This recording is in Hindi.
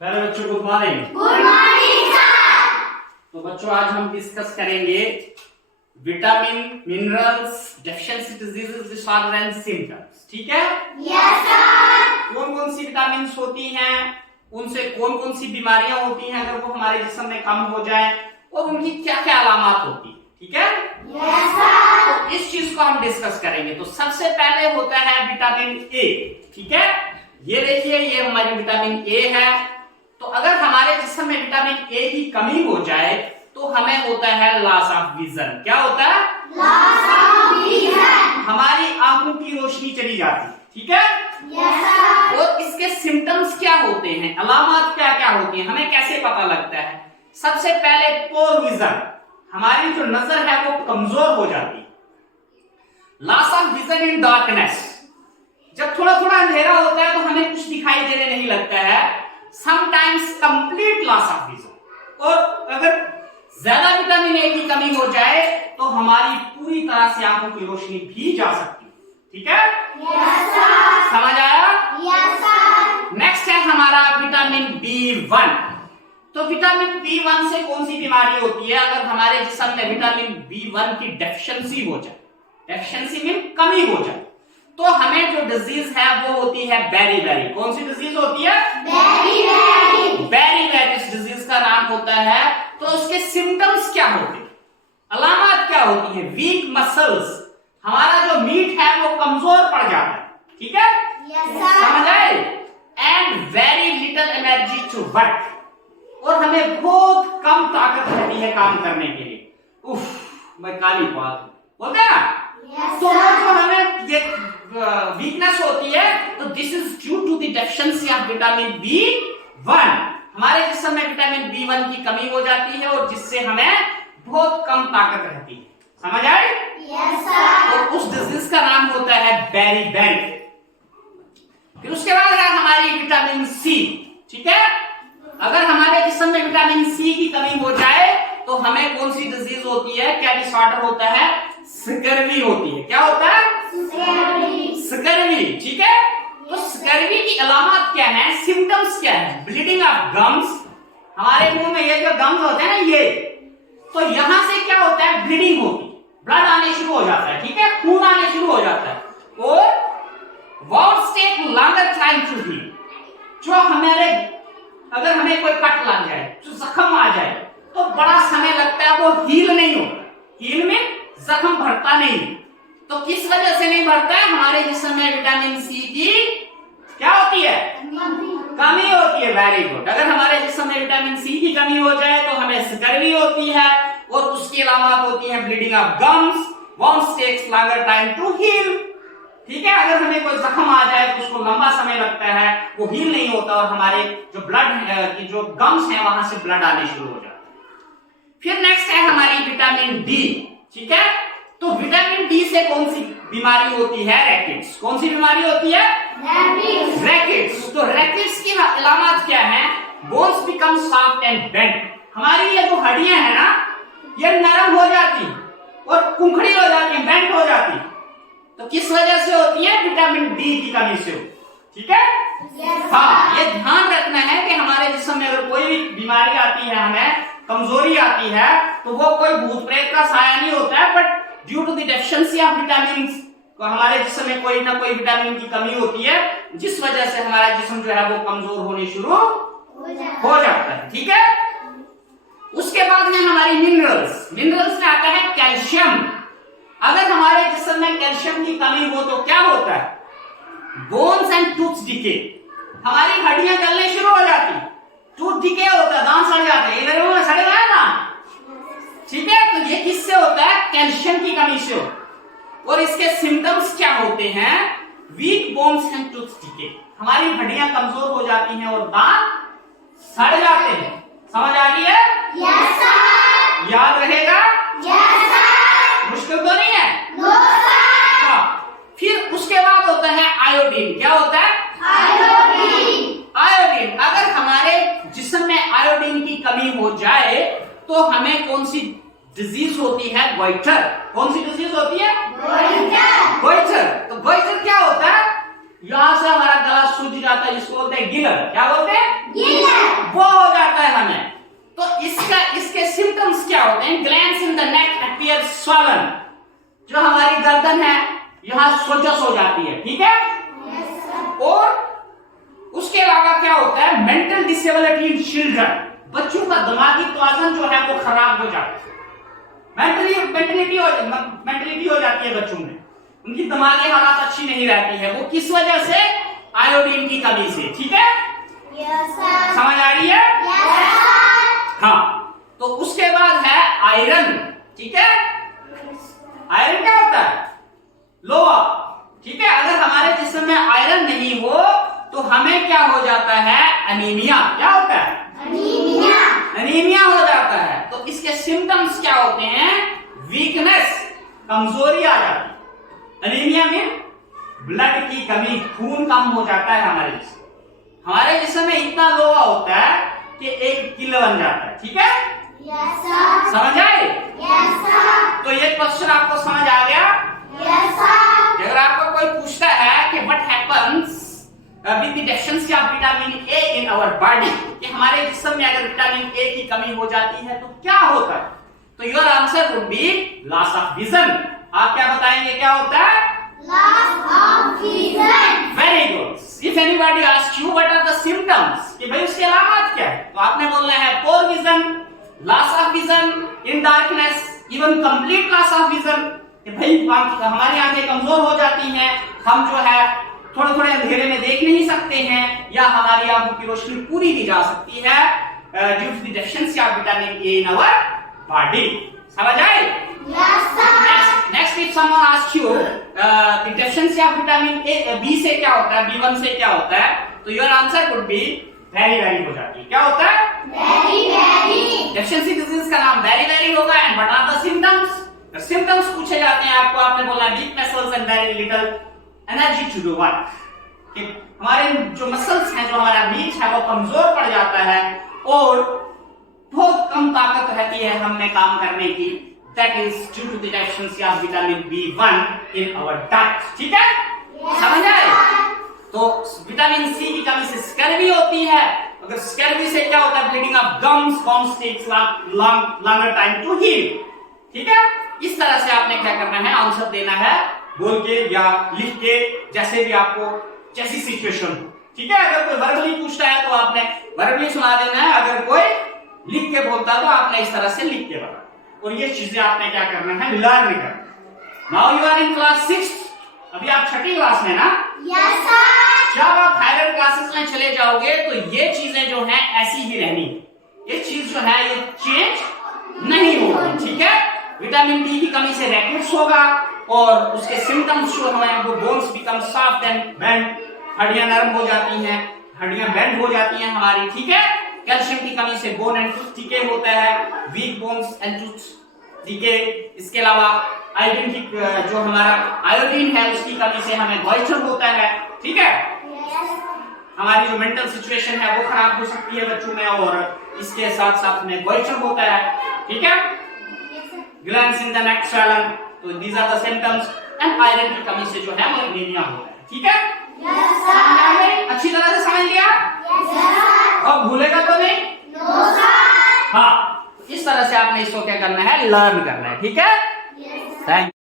हेलो बच्चों, good morning. Good morning sir. तो बच्चों, आज हम डिस्कस करेंगे vitamin minerals deficiency diseases disorder and symptoms. ठीक है? Yes sir. कौन कौन सी विटामिन होती हैं, उनसे कौन कौन सी बीमारियां होती हैं अगर वो हमारे जिस्म में कम हो जाए, और उनकी क्या क्या अलामत होती है। ठीक है? Yes sir. तो इस चीज को हम डिस्कस करेंगे। तो सबसे पहले होता है विटामिन ए। ठीक है? ये देखिए, ये हमारी विटामिन ए है। तो अगर हमारे जिस्म में विटामिन ए की कमी हो जाए तो हमें होता है लॉस ऑफ विजन। क्या होता है? Loss of vision. हमारी आंखों की रोशनी चली जाती है। ठीक है? Yes sir. और इसके सिम्टम्स क्या होते हैं, अलामत क्या क्या होती हैं, हमें कैसे पता लगता है? सबसे पहले पोर विजन, हमारी जो नजर है वो कमजोर हो जाती है। Loss of vision in darkness, जब थोड़ा थोड़ा अंधेरा होता है तो हमें कुछ दिखाई देने नहीं लगता है। Sometimes complete loss of vision. और अगर ज्यादा विटामिन ए की कमी हो जाए तो हमारी पूरी तरह से आंखों की रोशनी भी जा सकती है। ठीक है? Yes sir. समझ आया? Yes sir. नेक्स्ट है हमारा विटामिन B1। तो विटामिन B1 से कौन सी बीमारी होती है? अगर हमारे जिस्म में विटामिन B1 की डेफिशिएंसी हो जाए, डेफिशिएंसी में कमी हो जाए, तो हमें जो डिजीज है वो होती है बेरी। कौन सी डिजीज होती है? बेरी। इस डिजीज का नाम होता है। तो उसके सिम्टम्स क्या होते हैं, अलामत क्या होती है? वीक मसल्स, हमारा जो मीट है वो कमजोर पड़ जाता है। ठीक है? Yes sir. समझ आए? And very little energy to work, और हमें बहुत कम ताकत रहती है काम करने के लिए। उफ, मैं काली बात बोलते हैं ना। यस तो सर। जो हमें ये वीकनेस होती है, तो this is due to the deficiency of vitamin B1। हमारे जिस्म में विटामिन B1 की कमी हो जाती है और जिससे हमें बहुत कम ताकत रहती है। समझ आए? Yes sir. तो उस डिजीज का नाम होता है बेरी। फिर उसके बाद है हमारी विटामिन सी। ठीक है? अगर हमारे जिस्म में विटामिन सी की कमी हो जाए तो हमें कौन सी डिजीज होती है, क्या डिसऑर्डर होता है? स्कर्वी होती है। क्या होता है? स्कर्वी। ठीक है? तो स्कर्वी की अलामत क्या है, सिम्टम्स क्या है? ब्लीडिंग ऑफ गम्स, हमारे मुंह में ये जो गम्स होते हैं ना, ये, तो यहां से क्या होता है? ब्लीडिंग होती है, ब्लड आने शुरू हो जाता है। ठीक है? खून आने शुरू हो जाता है। और wounds take longer time to heal, जो हमारे अगर हमें कोई कट लग जाए, जो जख्म आ जाए, तो बड़ा समय लगता है, वो हील नहीं होता। हील में जख्म भरता नहीं। तो किस वजह से नहीं भरता है? हमारे जिस्म में विटामिन सी की क्या होती है? कमी होती है। Very good. अगर हमारे जिस्म में विटामिन सी की कमी हो जाए तो हमें स्कर्वी होती है, और उसकी अलामत होती है bleeding of gums, wounds takes longer time to heal. ठीक है? अगर हमें कोई जख्म आ जाए तो उसको लंबा समय लगता है, वो हील नहीं होता, और हमारे जो ब्लड की जो गम्स हैं वहां से ब्लड आने शुरू हो जाता है। फिर नेक्स्ट है हमारी विटामिन डी। ठीक है? तो विटामिन डी से कौन सी बीमारी होती है? रैकेट्स। कौन सी बीमारी होती है? रैकेट्स। तो रैकेट्स की अलामत क्या है? Bones become soft and bent, हमारी ये जो हड्डियां हैं ना, ये नरम हो जाती और कुंखड़ी हो जाती है, बेंट हो जाती है। तो किस वजह से होती है? विटामिन डी की कमी से। ठीक है? हाँ, ये ध्यान रखना है कि हमारे जिस्म में अगर कोई भी बीमारी आती है, हमें कमजोरी आती है, तो वो कोई भूत प्रेत का साया नहीं होता है, but due to the deficiency of vitamin, हमारे जिस्म में कोई ना कोई विटामिन की कमी होती है, जिस वजह से हमारा जिस्म जो है वो कमजोर होने शुरू हो जाता है। ठीक है? उसके बाद में हमारी मिनरल्स। मिनरल्स में आता है कैल्शियम। अगर हमारे जिस्म में कैल्शियम की कमी हो तो क्या होता है? बोन्स एंड टूथ्स डिके, हमारी हड्डियां गलने शुरू हो जाती, टूथ डिके होता है, दांत सड़ जाते हैं। मेरे मुंह में सड़े हुए हैं ना। ठीक है? तो ये किससे होता है? कैल्शियम की कमी से। और इसके सिम्टम्स क्या होते हैं? Weak bones and tooths decay, हमारी हड्डियां कमजोर हो जाती हैं और दांत सड़ जाते हैं। समझ आ रही है? Yes sir. याद रहेगा? Yes sir. मुश्किल तो नहीं है? No sir. हाँ। फिर उसके बाद होता है आयोडीन। क्या होता है? आयोडीन। अगर हमारे जिस्म में आयोडीन की कमी हो जाए तो हमें कौन सी डिजीज होती है? गोइटर। कौन सी डिजीज होती है? गोइटर। तो गोइटर क्या होता है? यहां से हमारा गला सूज जाता है, जिसको बोलते हैं गिलर। क्या बोलते हैं? गिलर। है हमें, तो इसके सिम्टम्स क्या होते हैं? Glands in the neck appear swollen, जो हमारी गर्दन है यहां सोजस हो जाती है, ठीक है। और उसके अलावा क्या होता है? मेंटल डिसेबिलिटी इन चिल्ड्रन, बच्चों का दिमागी तवाज़ुन जो है वो खराब हो जाता है, मेंटलिटी हो जाती है बच्चों में, उनकी दिमागी हालत अच्छी नहीं रहती है। वो किस वजह से? आयोडीन की कमी से, ठीक है। समझ आ रही है? हाँ। तो उसके बाद है आयरन, ठीक है। आयरन क्या होता है? लोहा, ठीक है। अगर हमारे जिस्म में आयरन नहीं हो तो हमें क्या हो जाता है? एनीमिया। क्या होता है? एनीमिया हो जाता है। तो इसके सिम्टम्स क्या होते हैं? वीकनेस, कमजोरी आ जाती है। एनीमिया में ब्लड की कमी, खून कम हो जाता है हमारे जिस्म। हमारे जिस्म में इतना लोहा होता है कि एक किलो बन जाता है, ठीक है। समझ आए? तो ये क्वेश्चन आपको समझ आ गया? अगर आपको कोई पूछता है कि what happens with the deficiency of vitamin A in our body, कि हमारे जिस्म में अगर विटामिन ए की कमी हो जाती है तो क्या होता है, तो your answer would be loss of vision. आप क्या बताएंगे क्या होता है? Very good. If anybody ask you what are the symptoms, कि भाई उसके अलामत क्या है, तो आपने बोलना है poor vision, loss of vision, in darkness, even complete loss of vision, कि भाई हमारी आंखें कमजोर हो जाती हैं, हम जो है थोड़े थोड़े अंधेरे में देख नहीं सकते हैं, या हमारी आंखों की रोशनी पूरी भी जा सकती है due to the deficiency of vitamin A in our body. समझ आए? Next if someone ask you the deficiency of vitamin A B से क्या होता है, B1 से क्या होता है, तो your answer would be very very हो जाती है। क्या होता है? डेफिशिएंसी डिजीज का नाम वेरी वेरी होगा। And what are the symptoms? Symptoms पूछे जाते हैं आपको, आपने बोला weak muscles and very little energy to do work, कि हमारे जो मसल्स हैं, जो हमारा मीट है वो कमजोर पड़ जाता है और बहुत कम ताकत रहती है हमें काम करने की। That is due to the deficiency of vitamin B1 in our diet, ठीक है। समझ आए? तो विटामिन सी की कमी से स्कर्वी होती है। अगर स्कर्वी से क्या होता है? Bleeding of gums, gums takes longer time to heal, ठीक है। इस तरह से आपने क्या करना है? आंसर देना है बोल के या लिख के, जैसे भी आपको जैसी सिचुएशन हो, ठीक है। अगर कोई वर्बली पूछता है तो आपने वर्बली सुना देना है, अगर कोई लिख के बोलता है तो आपने इस तरह से लिख के बताना। और ये चीजें आपने क्या करना है? लर्न करना। Now you are in class 6, अभी आप 6ठी क्लास में ना? जब आप हायर क्लासेस में चले जाओगे तो ये चीजें जो हैं ऐसी ही रहनी, ये चीज जो है ये चेंज नहीं होगी, ठीक है। विटामिन डी की कमी से रैकेट्स होगा और उसके सिम्टम्स जो हैं वो bones become soft and bend, हड्डियां नरम हो जाती हैं, हड्डियां बेंड हो जाती हैं हमारी, ठीक है। कैल्शियम की कमी से बोन एंड टूथ डिके होता है, weak bones and tooth decay. इसके अलावा आयोडीन की जो हमारा आयोडीन है उसकी कमी से हमें गॉइटर होता है, ठीक है। हमारी जो मेंटल सिचुएशन है वो खराब हो सकती है बच्चों में, और इसके साथ साथ में गॉइटर होता है, ठीक है। Glands in the neck swollen, तो these are the symptoms. And iron की कमी से जो है वो एनीमिया होता है, ठीक है। अच्छी तरह से समझ लिया? अब भूलेगा तो नहीं? हाँ, इस तरह से आपने इसको क्या करना है? लर्न करना है, ठीक है। थैंक